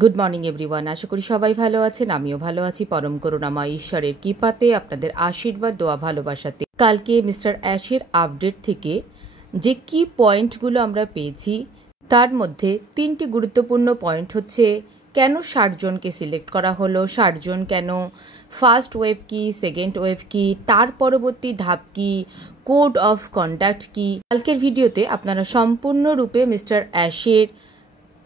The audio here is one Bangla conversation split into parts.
Good morning everyone. আশা করি সবাই ভালো আছেন, আমিও ভালো আছি। পরম করুণাময় ঈশ্বরের কৃপাতে, আপনাদের আশীর্বাদ, দোয়া, ভালোবাসাতে। কালকে মিস্টার অ্যাশের আপডেট থেকে যে কি পয়েন্টগুলো আমরা পেয়েছি তার মধ্যে 3টি গুরুত্বপূর্ণ পয়েন্ট হচ্ছে কেন 60 জনকে সিলেক্ট করা হলো, 60 জন কেন, ফার্স্ট ওয়েভ কি, সেকেন্ড ওয়েভ কি, তার পরবর্তী ধাপ কি, কোড অফ কন্ডাক্ট কি। কালকের ভিডিওতে আপনারা সম্পূর্ণরূপে মিস্টার অ্যাশের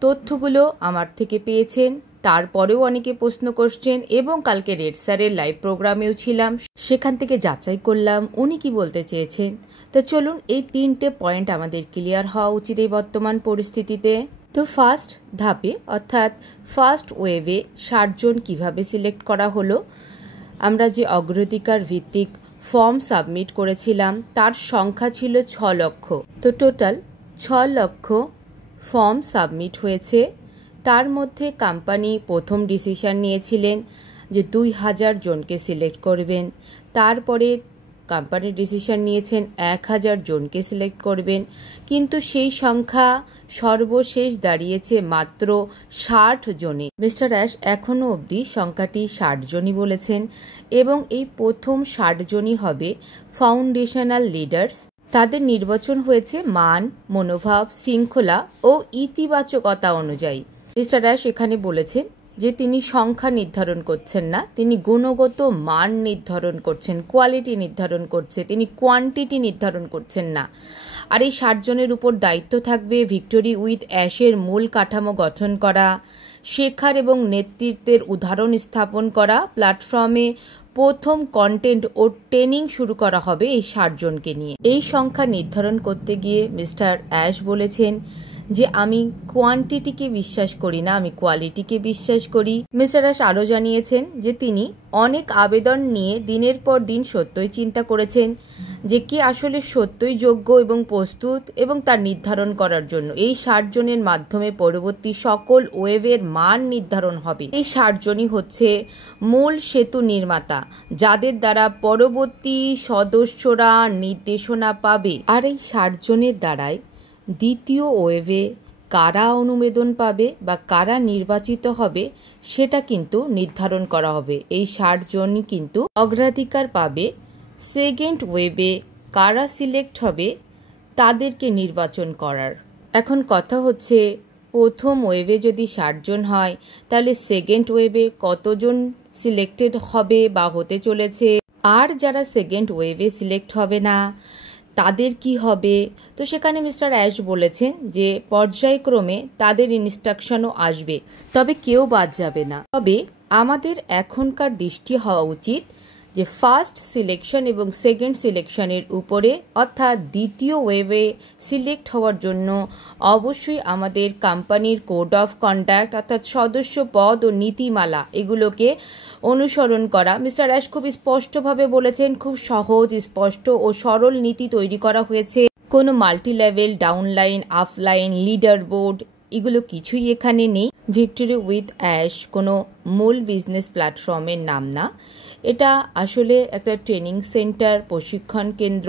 তথ্যগুলো আমার থেকে পেয়েছেন। তারপরেও অনেকে প্রশ্ন করছেন এবং কালকে রেড স্যারের লাইভ প্রোগ্রামেও ছিলাম, সেখান থেকে যাচাই করলাম উনি কি বলতে চেয়েছেন। তো চলুন, এই 3টে পয়েন্ট আমাদের ক্লিয়ার হওয়া উচিত এই বর্তমান পরিস্থিতিতে। তো ফার্স্ট ধাপে অর্থাৎ ফার্স্ট ওয়েভে 60 জন কীভাবে সিলেক্ট করা হলো, আমরা যে অগ্রাধিকার ভিত্তিক ফর্ম সাবমিট করেছিলাম তার সংখ্যা ছিল 6 লক্ষ। তো টোটাল 6 লক্ষ ফর্ম সাবমিট হয়েছে। তার মধ্যে কোম্পানি প্রথম ডিসিশন নিয়েছিলেন যে 2000 জনকে সিলেক্ট করবেন। তারপরে কোম্পানি ডিসিশন নিয়েছেন 1000 জনকে সিলেক্ট করবেন, কিন্তু সেই সংখ্যা সর্বশেষ দাঁড়িয়েছে মাত্র 60 জনে। মিস্টার অ্যাশ এখনও অবধি সংখ্যাটি 60 জনই বলেছেন এবং এই প্রথম 60 জনই হবে ফাউন্ডেশনাল লিডার্স। তাদের নির্বাচন হয়েছে মান, মনোভাব, শৃঙ্খলা ও ইতিবাচকতা অনুযায়ী। মিস্টার অ্যাশ এখানে বলেছেন যে তিনি সংখ্যা নির্ধারণ করছেন না, তিনি গুণগত মান নির্ধারণ করছেন, কোয়ালিটি নির্ধারণ করছে, তিনি কোয়ান্টিটি নির্ধারণ করছেন না। আর এই 60 জনের উপর দায়িত্ব থাকবে ভিক্টোরি উইথ অ্যাশের মূল কাঠামো গঠন করা, শেখার এবং নেতৃত্বের উদাহরণ স্থাপন করা, প্ল্যাটফর্মে প্রথম কন্টেন্ট ও ট্রেনিং শুরু করা হবে এই 60 জনকে নিয়ে। এই সংখ্যা নির্ধারণ করতে গিয়ে মিস্টার অ্যাশ বলেছেন যে আমি কোয়ান্টিটিকে বিশ্বাস করি না, আমি কোয়ালিটিকে বিশ্বাস করি। মিস্টার অ্যাশ আরও জানিয়েছেন যে তিনি অনেক আবেদন নিয়ে দিনের পর দিন সত্যই চিন্তা করেছেন যে কি আসলে সত্যই যোগ্য এবং প্রস্তুত, এবং তার নির্ধারণ করার জন্য এই 60 জনের মাধ্যমে পরবর্তী সকল ওয়েভের মান নির্ধারণ হবে। এই 60 জনই হচ্ছে মূল সেতু নির্মাতা, যাদের দ্বারা পরবর্তী সদস্যরা নির্দেশনা পাবে। আর এই 60 জনের দ্বারাই দ্বিতীয় ওয়েভে কারা অনুমোদন পাবে বা কারা নির্বাচিত হবে সেটা কিন্তু নির্ধারণ করা হবে। এই 60 জনই কিন্তু অগ্রাধিকার পাবে। সেকেন্ড ওয়েভে কারা সিলেক্ট হবে তাদেরকে নির্বাচন করার। এখন কথা হচ্ছে, প্রথম ওয়েভে যদি 60 জন হয় তাহলে সেকেন্ড ওয়েভে কতজন সিলেক্টেড হবে বা হতে চলেছে, আর যারা সেকেন্ড ওয়েভে সিলেক্ট হবে না তাদের কি হবে। তো সেখানে মিস্টার অ্যাশ বলেছেন যে পর্যায়ক্রমে তাদের ইনস্ট্রাকশনও আসবে, তবে কেউ বাদ যাবে না। তবে আমাদের এখনকার দৃষ্টি হওয়া উচিত যে ফার্স্ট সিলেকশন এবং সেকেন্ড সিলেকশনের উপরে, অর্থাৎ দ্বিতীয় ওয়েভে সিলেক্ট হওয়ার জন্য অবশ্যই আমাদের কোম্পানির কোড অফ কন্ডাক্ট অর্থাৎ সদস্য পদ ও নীতিমালা এগুলোকে অনুসরণ করা। মিস্টার অ্যাশ খুব স্পষ্টভাবে বলেছেন, খুব সহজ, স্পষ্ট ও সরল নীতি তৈরি করা হয়েছে। কোনো multi level, downline, upline, leader board এগুলো কিছুই এখানে নেই। ভিক্টোরি উইথ অ্যাশ কোনো মূল বিজনেস প্ল্যাটফর্মের নাম না, এটা আসলে একটা ট্রেনিং সেন্টার, প্রশিক্ষণ কেন্দ্র।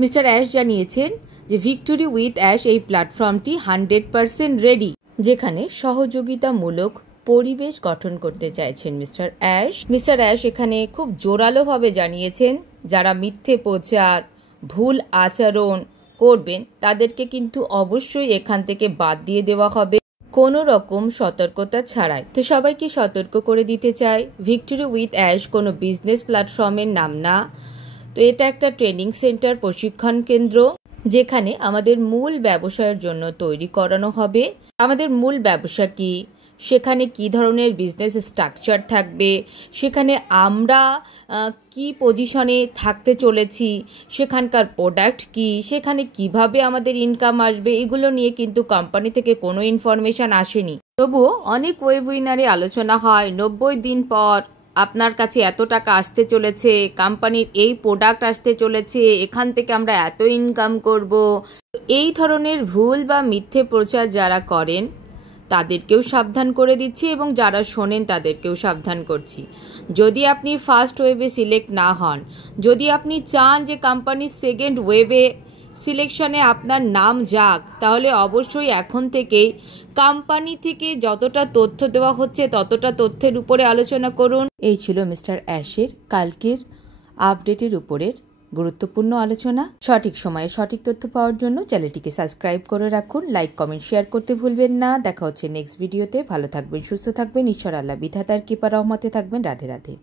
মিস্টার অ্যাশ জানিয়েছেন যে ভিক্টোরি উইথ অ্যাশ এই প্ল্যাটফর্মটি 100% রেডি, যেখানে সহযোগিতামূলক পরিবেশ গঠন করতে চাইছেন মিস্টার অ্যাশ। মিস্টার অ্যাশ এখানে খুব জোরালোভাবে জানিয়েছেন যারা মিথ্যে প্রচার, ভুল আচরণ করবেন তাদেরকে কিন্তু অবশ্যই এখান থেকে বাদ দিয়ে দেওয়া হবে কোনো রকম সতর্কতা ছাড়াই। তো সবাইকে সতর্ক করে দিতে চাই, ভিক্টোরি উইথ অ্যাশ কোনো বিজনেস প্ল্যাটফর্মের নাম না। তো এটা একটা ট্রেনিং সেন্টার, প্রশিক্ষণ কেন্দ্র, যেখানে আমাদের মূল ব্যবসায়ের জন্য তৈরি করানো হবে। আমাদের মূল ব্যবসা কি, সেখানে কি ধরনের বিজনেস স্ট্রাকচার থাকবে, সেখানে আমরা কি পজিশনে থাকতে চলেছি, সেখানকার প্রোডাক্ট কি, সেখানে কিভাবে আমাদের ইনকাম আসবে, এগুলো নিয়ে কিন্তু কোম্পানি থেকে কোনো ইনফরমেশন আসেনি। তবুও অনেক ওয়েবিনারে আলোচনা হয় 90 দিন পর আপনার কাছে এত টাকা আসতে চলেছে, কোম্পানির এই প্রোডাক্ট আসতে চলেছে, এখান থেকে আমরা এত ইনকাম করব। এই ধরনের ভুল বা মিথ্যে প্রচার যারা করেন তাদেরকেও সাবধান করে দিচ্ছি এবং যারা শোনেন তাদেরকেও সাবধান করছি। যদি আপনি ফার্স্ট ওয়েভে সিলেক্ট না হন, যদি আপনি চান যে কোম্পানির সেকেন্ড ওয়েভে সিলেকশনে আপনার নাম যাক, তাহলে অবশ্যই এখন থেকেই কোম্পানি থেকে যতটা তথ্য দেওয়া হচ্ছে ততটা তথ্যের উপরে আলোচনা করুন। এই ছিল মিস্টার অ্যাশের কালকের আপডেটের উপরের গুরুত্বপূর্ণ আলোচনা। সঠিক সময়ে সঠিক তথ্য পাওয়ার জন্য চ্যানেলটিকে সাবস্ক্রাইব করে রাখুন, লাইক কমেন্ট শেয়ার করতে ভুলবেন না। দেখা হচ্ছে নেক্সট ভিডিওতে। ভালো থাকবেন, সুস্থ থাকবেন, ঈশ্বর আল্লাহ বিধাতার কৃপা রহমতে থাকবেন। রাধে রাধে।